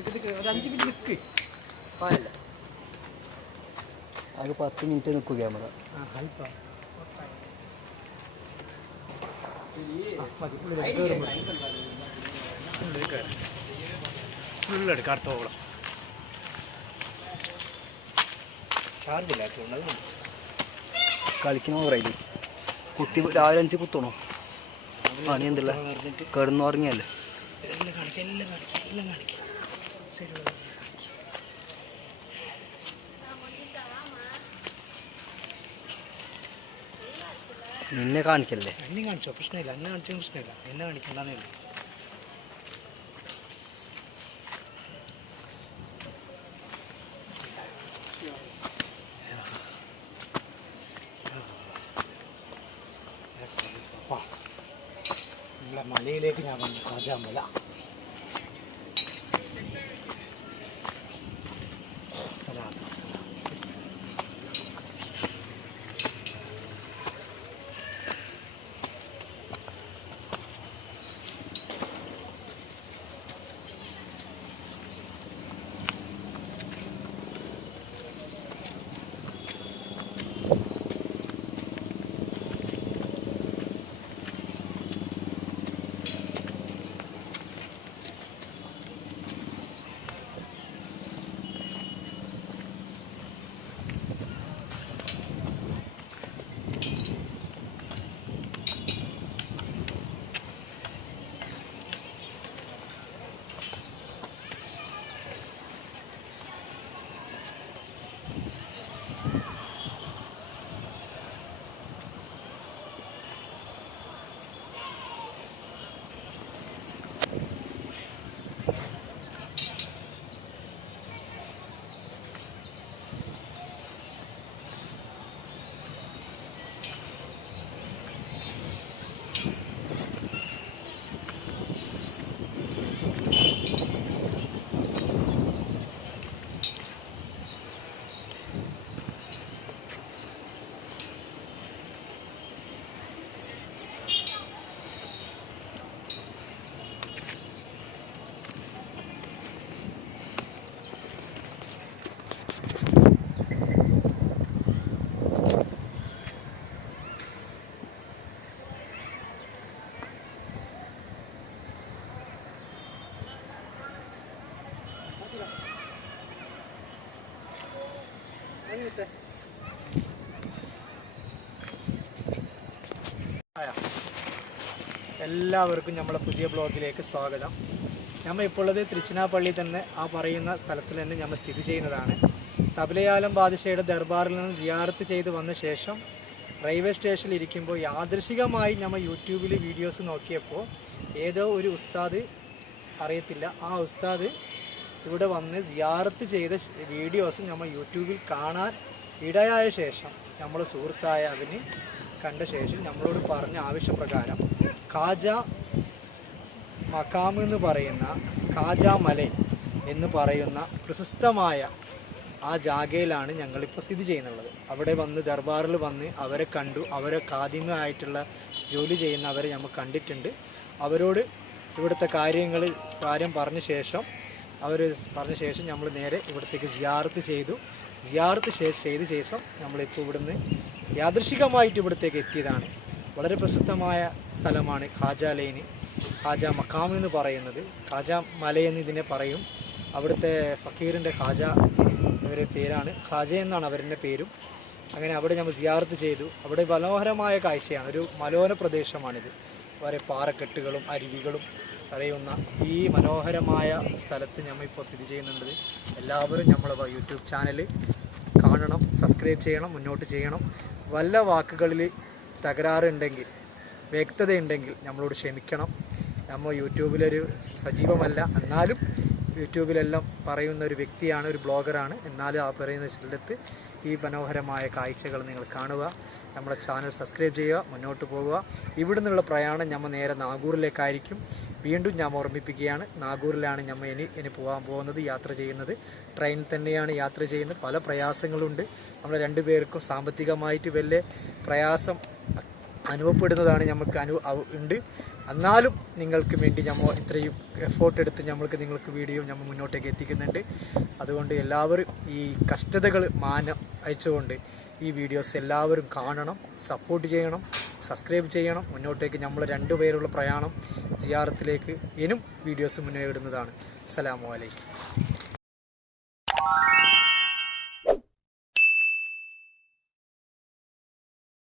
ഒരു 5 മിനിറ്റ് നിൽക്ക് പായല്ല ആകെ 10 മിനിറ്റ് നിൽക്കുക ക്യാമറ. ഫുള്ളെടുക്കാത്തോളം ചാർജ് ഇല്ലാത്തതുകൊണ്ട് കളിക്കണോ പറയില്ലേ കുത്തി രാവിലെ 5 കുത്തണോ? പണി എന്തല്ല കിടന്നുറങ്ങിയല്ലേ. എല്ലാം കാണിക്കാം എല്ലാം കാണിക്കാം ശരി. നിന്നെ കാണിക്കല്ലേ? എന്നെ കാണിച്ചോ? പ്രശ്നമില്ല. എന്നെ കാണിച്ചാൽ പ്രശ്നമില്ല. എന്നെ കാണിക്കണ്ടെന്നേ ഉള്ളൂ. നമ്മളെ മലയിലേക്ക് ഞാൻ വന്നു. ഖാജാ മല. എല്ലാവർക്കും നമ്മളെ പുതിയ ബ്ലോഗിലേക്ക് സ്വാഗതം. നമ്മൾ ഇപ്പോൾ ഉള്ളത് തിരുച്ചിനാപ്പള്ളി തന്നെ ആ പറയുന്ന സ്ഥലത്തിൽ തന്നെ നമ്മൾ സ്ഥിതി ചെയ്യുന്നതാണ്. തബലയാലം ബാദുഷയുടെ ദർബാറിൽ നിന്ന് സിയാറത്ത് ചെയ്ത് വന്ന ശേഷം റെയിൽവേ സ്റ്റേഷനിൽ ഇരിക്കുമ്പോൾ യാദൃശികമായി നമ്മൾ യൂട്യൂബിൽ വീഡിയോസ് നോക്കിയപ്പോൾ ഏതോ ഒരു ഉസ്താദ് അറിയത്തില്ല, ആ ഉസ്താദ് ഇവിടെ വന്ന് സിയാറത്ത് ചെയ്ത വീഡിയോസ് നമ്മൾ യൂട്യൂബിൽ കാണാൻ ഇടയായ ശേഷം നമ്മൾ സുഹൃത്തായ അവന് കണ്ട ശേഷം നമ്മളോട് പറഞ്ഞ ആവശ്യപ്രകാരം ഖാജാ മഖാം എന്ന് പറയുന്ന ഖാജാ മല എന്ന് പറയുന്ന പ്രശസ്തമായ ആ ജാഗയിലാണ് ഞങ്ങളിപ്പോൾ സ്ഥിതി ചെയ്യുന്നുള്ളത്. അവിടെ വന്ന് ദർബാറിൽ വന്ന് അവരെ കണ്ടു. അവരെ ഖാദിമായിട്ടുള്ള ജോലി ചെയ്യുന്നവരെ നമ്മൾ കണ്ടിട്ടുണ്ട്. അവരോട് ഇവിടുത്തെ കാര്യം പറഞ്ഞ ശേഷം നമ്മൾ നേരെ ഇവിടത്തേക്ക് സിയാറത്ത് ചെയ്തു. സിയാറത്ത് ചെയ്ത ശേഷം നമ്മളിപ്പോൾ ഇവിടുന്ന് യാദൃശികമായിട്ട് ഇവിടത്തേക്ക് എത്തിയതാണ്. വളരെ പ്രശസ്തമായ സ്ഥലമാണ് ഖാജാ ലൈന്, ഖാജാ മഖാം എന്ന് പറയുന്നത്. ഖാജാ മലയെന്ന് ഇതിനെ പറയും. അവിടുത്തെ ഫക്കീറിൻ്റെ ഖാജ അവരുടെ പേരാണ്, ഖാജ എന്നാണ് അവരുടെ പേരും. അങ്ങനെ അവിടെ നമ്മൾ സിയാറത്ത് ചെയ്തു. അവിടെ മനോഹരമായ കാഴ്ചയാണ്, ഒരു മലോന പ്രദേശമാണിത്. വളരെ പാറക്കെട്ടുകളും അരുവികളും തടയുന്ന ഈ മനോഹരമായ സ്ഥലത്ത് നമ്മളിപ്പോൾ സ്ഥിതി ചെയ്യുന്നുണ്ട്. എല്ലാവരും നമ്മളെ യൂട്യൂബ് ചാനൽ കാണണം, സബ്സ്ക്രൈബ് ചെയ്യണം, മുന്നോട്ട് ചെയ്യണം. വല്ല വാക്കുകളിൽ തകരാറുണ്ടെങ്കിൽ, വ്യക്തതയുണ്ടെങ്കിൽ നമ്മളോട് ക്ഷമിക്കണം. നമ്മൾ യൂട്യൂബിലൊരു സജീവമല്ല, എന്നാലും യൂട്യൂബിലെല്ലാം പറയുന്ന ഒരു വ്യക്തിയാണ്, ഒരു ബ്ലോഗറാണ്. എന്നാലും ആ പറയുന്ന സ്ഥലത്ത് ഈ മനോഹരമായ കാഴ്ചകൾ നിങ്ങൾ കാണുക. നമ്മുടെ ചാനൽ സബ്സ്ക്രൈബ് ചെയ്യുക, മുന്നോട്ട് പോകുക. ഇവിടെ നിന്നുള്ള പ്രയാണം നമ്മൾ നേരെ നാഗൂറിലേക്കായിരിക്കും. വീണ്ടും ഞാൻ ഓർമ്മിപ്പിക്കുകയാണ്, നാഗൂറിലാണ് നമ്മൾ ഇനി പോകാൻ പോകുന്നത്, യാത്ര ചെയ്യുന്നത്. ട്രെയിനിൽ തന്നെയാണ് യാത്ര ചെയ്യുന്നത്. പല പ്രയാസങ്ങളുണ്ട്. നമ്മൾ രണ്ടുപേർക്കും സാമ്പത്തികമായിട്ട് വലിയ പ്രയാസം അനുഭവപ്പെടുന്നതാണ് നമുക്ക് ഉണ്ട്. എന്നാലും നിങ്ങൾക്ക് വേണ്ടി നമ്മൾ ഇത്രയും എഫേർട്ട് എടുത്ത് നിങ്ങൾക്ക് വീഡിയോ നമ്മൾ മുന്നോട്ടേക്ക് എത്തിക്കുന്നുണ്ട്. അതുകൊണ്ട് എല്ലാവരും ഈ കഷ്ടതകൾ അയച്ചുകൊണ്ട് ഈ വീഡിയോസ് എല്ലാവരും കാണണം, സപ്പോർട്ട് ചെയ്യണം, സബ്സ്ക്രൈബ് ചെയ്യണം. മുന്നോട്ടേക്ക് നമ്മൾ 2 പേരുള്ള പ്രയാണം സിയാറത്തിലേക്ക് ഇനിയും വീഡിയോസ് മുന്നേ ഇടുന്നതാണ്. അസ്സലാമു അലൈക്കും.